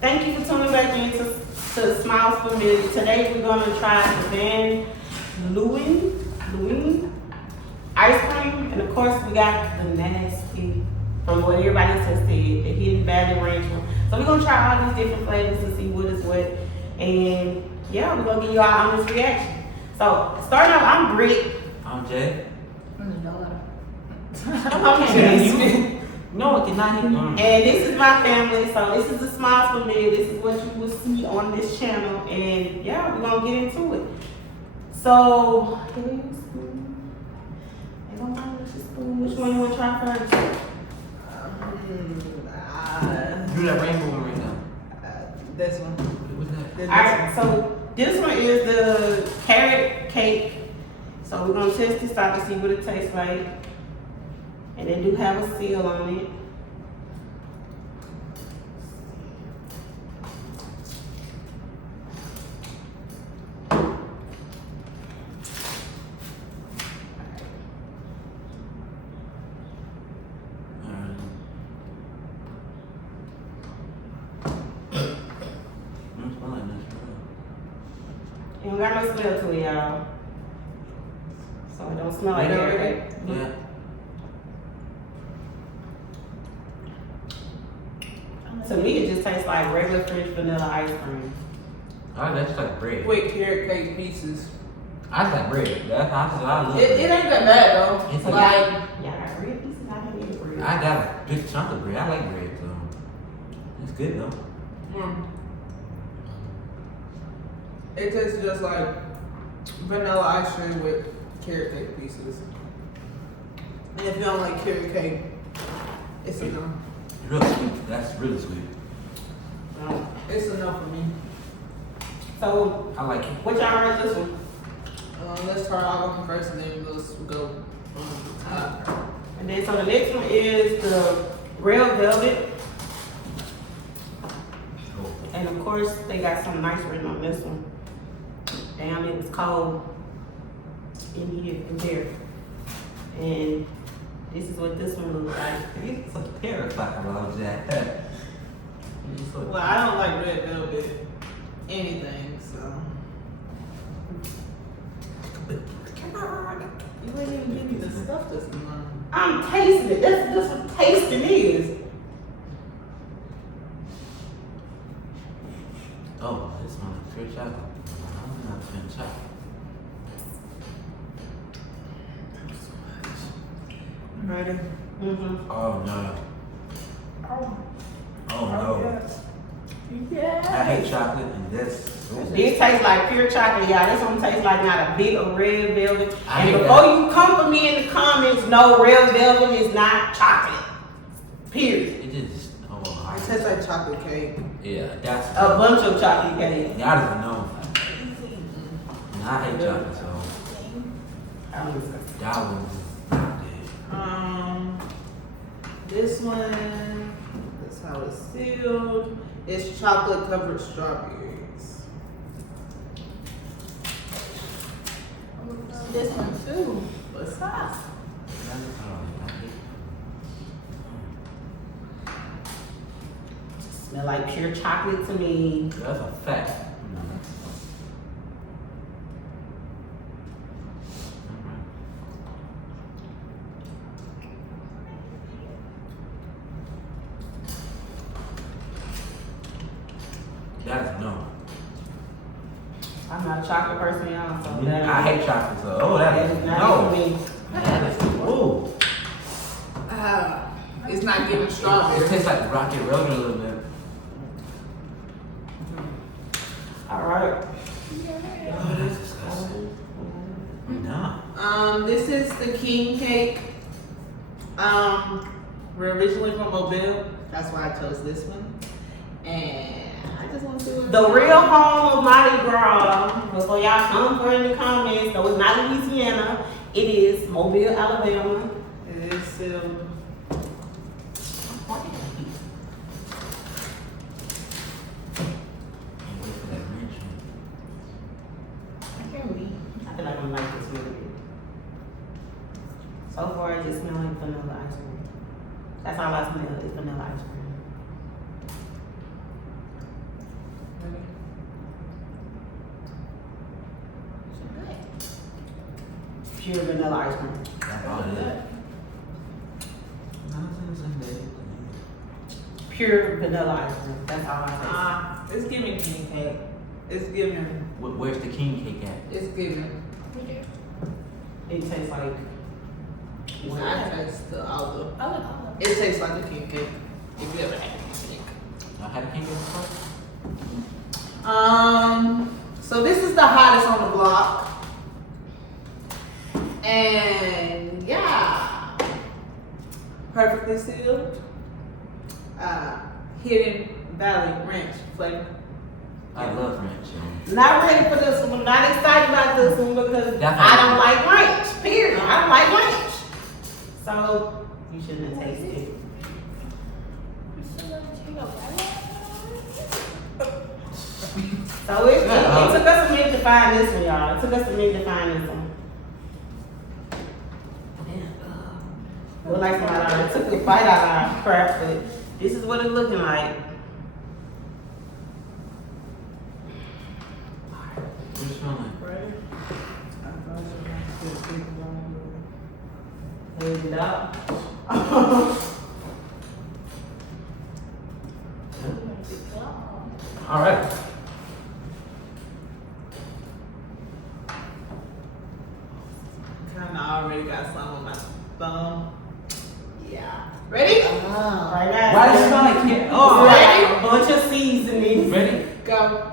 Thank you for tuning back in to Smil3s Familia. Today we're going to try the Van Leeuwen ice cream. And of course we got the nasty, from what everybody else has said, the Hidden Valley Ranch one. So we're going to try all these different flavors to see what is what. And yeah, we're going to give you our honest reaction. So starting off, I'm Britt. I'm Jay. I'm the daughter. Okay. No, it cannot hit. And this is my family, so this is the Smil3s Familia. This is what you will see on this channel. And yeah, we're gonna get into it. So, which one you wanna try first? Do that rainbow one right now. This one. What's that? Alright, so this one is the carrot cake. So we're gonna test this out to see what it tastes like. And they do have a seal on it. It don't got no smell to it, y'all. So it don't smell like carrot cake. Yeah. To me, it just tastes like regular French vanilla ice cream. Oh, that's like bread. With carrot cake pieces. I just like bread. That's I love It bread. ain't that bad though. It's Like, Y'all got bread pieces? I haven't eaten bread. I got a big chunk of bread. I like bread, so it's good though. it tastes just like vanilla ice cream with carrot cake pieces. And if you don't like carrot cake, it's enough. It's really sweet. That's really sweet. It's enough for me. So, I like it. what y'all rate this one? Let's start out on first and then let's go from the top. And then, so the next one is the Red Velvet. And of course, they got some nice written on this one. Damn, it was cold in here, in there. And this is what this one looks like. It's so terrifying about that. Well, I don't like red velvet anything, so. You ain't even give me the stuff this morning. I'm tasting it. That's what tasting is. Oh, this one is pure chocolate. I'm not pure chocolate. Ready? Mm-hmm. Oh no. Oh, Oh no. yes. Yeah. I hate chocolate and this. This tastes like pure chocolate, y'all. This one tastes like not a bit of red velvet. I And hate before that. you come for me in the comments, no, red velvet is not chocolate. Period. It just, oh, It tastes like chocolate cake. yeah, that's A bunch of chocolate cake. y'all doesn't know. And I hate chocolate, so I'm disgusted. y'all was not dead. This one, that's how it's sealed. It's chocolate covered strawberries. This one too. What's that? Smell like pure chocolate to me. That's a fact. That's no. I'm not a chocolate person, y'all. So I hate chocolate, so that is not it for me. That is ooh. It's not giving It strawberry. tastes like rocket road a little bit. All right. Oh, that's disgusting. No. This is the king cake. We're originally from Mobile. That's why I chose this one. And I just want to do it. The real home of Mardi Gras. Before y'all come for in the comments, though it's not Louisiana. It is Mobile, Alabama. It is sealed. I can't read. I feel like I'm like this really good. So far, it just smells like vanilla ice cream. That's all I smell is vanilla ice cream. pure vanilla ice cream. That's all it is. Pure vanilla ice cream. That's all I It's giving king cake. It's giving. Where's the king cake at? It's giving. say. It tastes like. I taste the olive. I like olive. It tastes like a king cake. If you ever had a king cake. Y'all had a king cake before? So this is the hottest on the block. And yeah, perfectly sealed. Hidden Valley Ranch flavor. I love ranch. Not ready for this one. Not excited about this one because That's I fine. don't like ranch. Period. I don't like ranch. So you shouldn't have tasted it. So it took us a minute to find this one, y'all. It took us a minute to find this one. Look like somebody already took a bite out of our crap, but this is what it's looking like. What's smelling? Hold it up. All right. Kinda already got some on my thumb. Yeah. Ready? Right now. Why does it smell like cat? Oh, Oh, ready? A bunch of seasonings. ready? Go.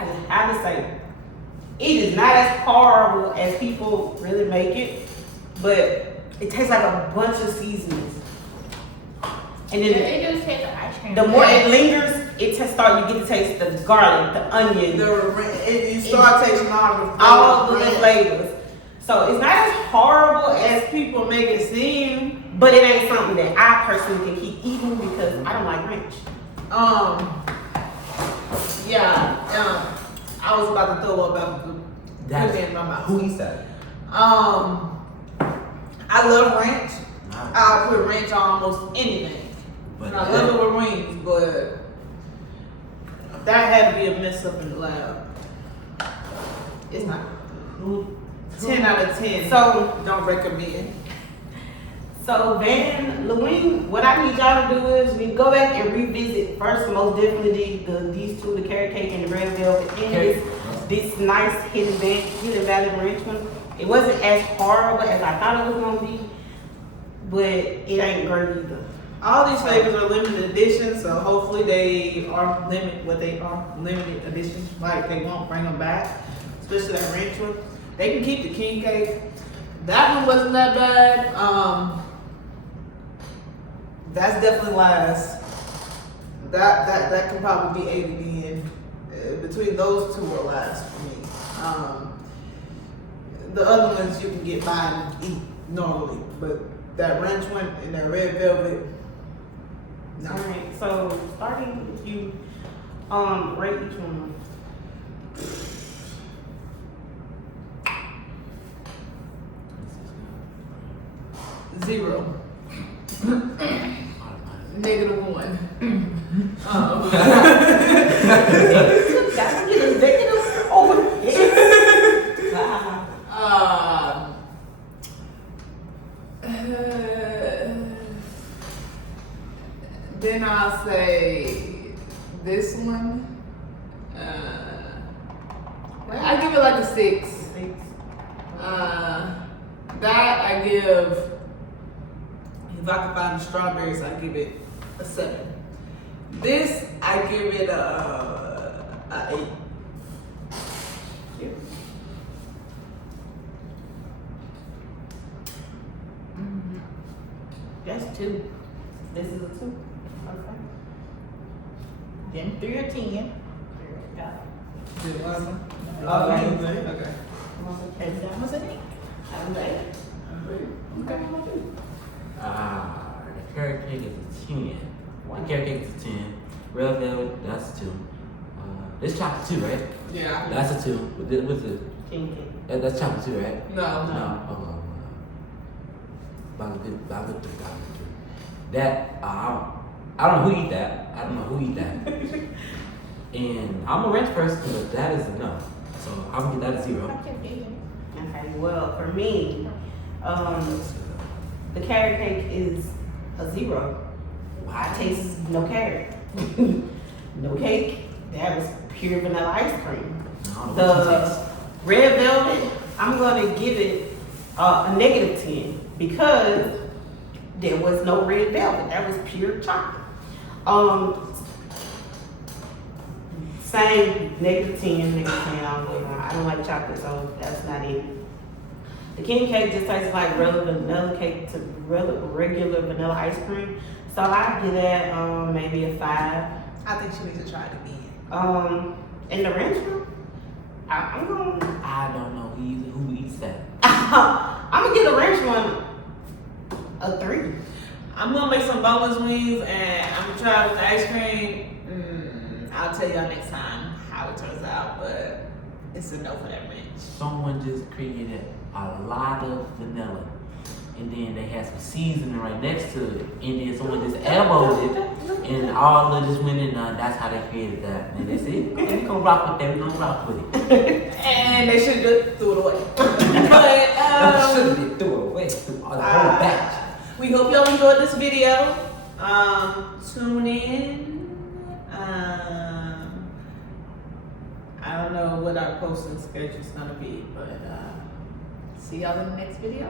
I have to say, it is not as horrible as people really make it, but it tastes like a bunch of seasonings. And then It just tastes like ice cream. the more it lingers, it just you get to taste the garlic, the onion, You start tasting all of the flavors. So it's not as horrible as people make it seem, but it ain't something that I personally can keep eating because I don't like ranch. I was about to throw up after That's put it in my mouth. who he said. I love ranch. I put ranch on almost anything. But I love it with wings, but that had to be a mess up in the lab. It's not 10 out of 10. So Don't recommend. So Leeuwen, what I need y'all to do is we go back and revisit first, most definitely these two, the carrot cake and the red velvet, and this nice hidden valley ranch one. It wasn't as horrible as I thought it was gonna be, but it ain't great either. All these flavors are limited edition, so hopefully they are limited editions. Like they won't bring them back, especially that ranch one. They can keep the king cake. That one wasn't that bad. That's definitely last. That can probably be 80 again. Between those two are last for me. The other ones you can get by and eat normally, but that ranch one and that red velvet. No. Alright, so starting with you, rate each one. Zero. -1. That's what it is. Negative over here. Then I'll say this one. I give it like a 6. That I give. If I can find the strawberries, I give it a 7. This I give it a 8. Yep. That's 2. This is a 2. Okay. Then 3 or 10. Got it. Okay. And that was an 8. I'm ready. Okay. The carrot cake is a 10. The carrot cake is a 10. Red velvet, that's a 2. This chocolate 2, right? Yeah. That's a 2. What's it? King cake. That's chocolate 2, right? No. No. Bottle 2. That I don't know who eat that. I don't know who eat that. And I'm a ranch person, but that is a no. So I'm gonna get that a 0. Okay, vegan. Okay, well, for me, the carrot cake is a 0. I taste no carrot. No cake. That was pure vanilla ice cream. I don't know what you The taste. red velvet, I'm gonna give it a -10 because there was no red velvet. That was pure chocolate. Same -10. I don't like chocolate, so that's not it. The king cake just tastes like regular vanilla cake to regular vanilla ice cream. So I give that maybe a 5. I think she needs to try it again. In the ranch room, I'm gonna I don't know who eats that. I'm gonna get a ranch one a 3. I'm gonna make some boneless wings and I'm gonna try it with the ice cream. I'll tell y'all next time how it turns out, but it's a no for that ranch. Someone just created a lot of vanilla, and then they had some seasoning right next to it, and then someone just elbowed it, and all of this went in. That's how they created that, and they said, "Okay, we gonna rock with that. We gonna rock with it." And they should have just threw it away. But Should have threw it away, threw the whole batch. we hope y'all enjoyed this video. Tune in. I don't know what our posting schedule is gonna be, but see y'all in the next video.